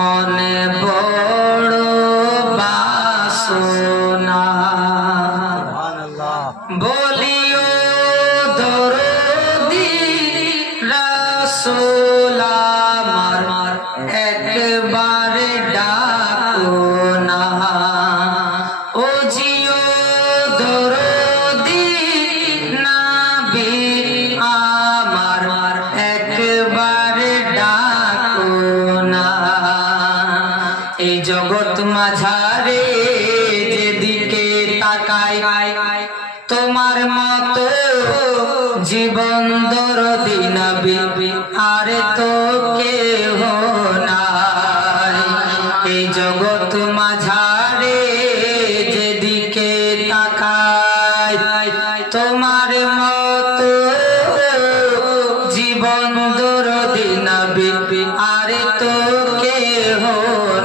মনে বড় বাসনা বলিও দরদি রাসূল আমার একবার ডাকো না ও জিও দরদি নবী আমার একবার ডাকো না এই জগৎ মাঝারে যেদিকে তাকাই তোমার মতো জীবন দরদি নবী আর তো কেহ নাই এই জগৎ মাঝারে যেদিকে তাকাই তোমার মতো জীবন দরদি নবী আর তো কেহ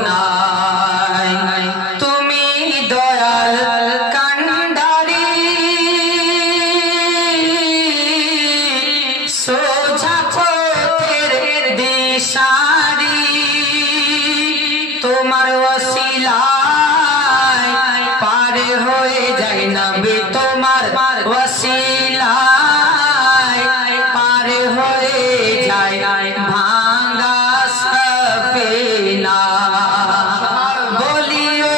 নাই তুমি দয়াল কান্ডারি সোজা পথের দিশারি তোমার ওসিলায় পার হয়ে যায় নবী তোমার ওসিলায় পার হয়ে যায় ভাঙা সফিনা বলিও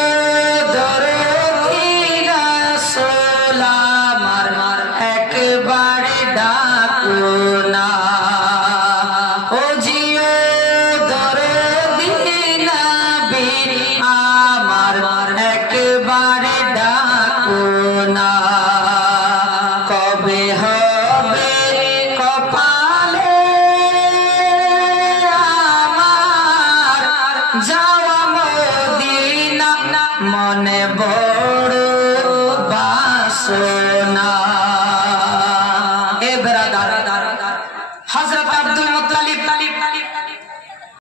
দরদি রাসূল আমার একবার ডাকো না ও জিও দরদি নবী আমার একবার ডাকো না কবে হবে কপালে আমার যাওয়া মদিনা মনে বড় বাসনা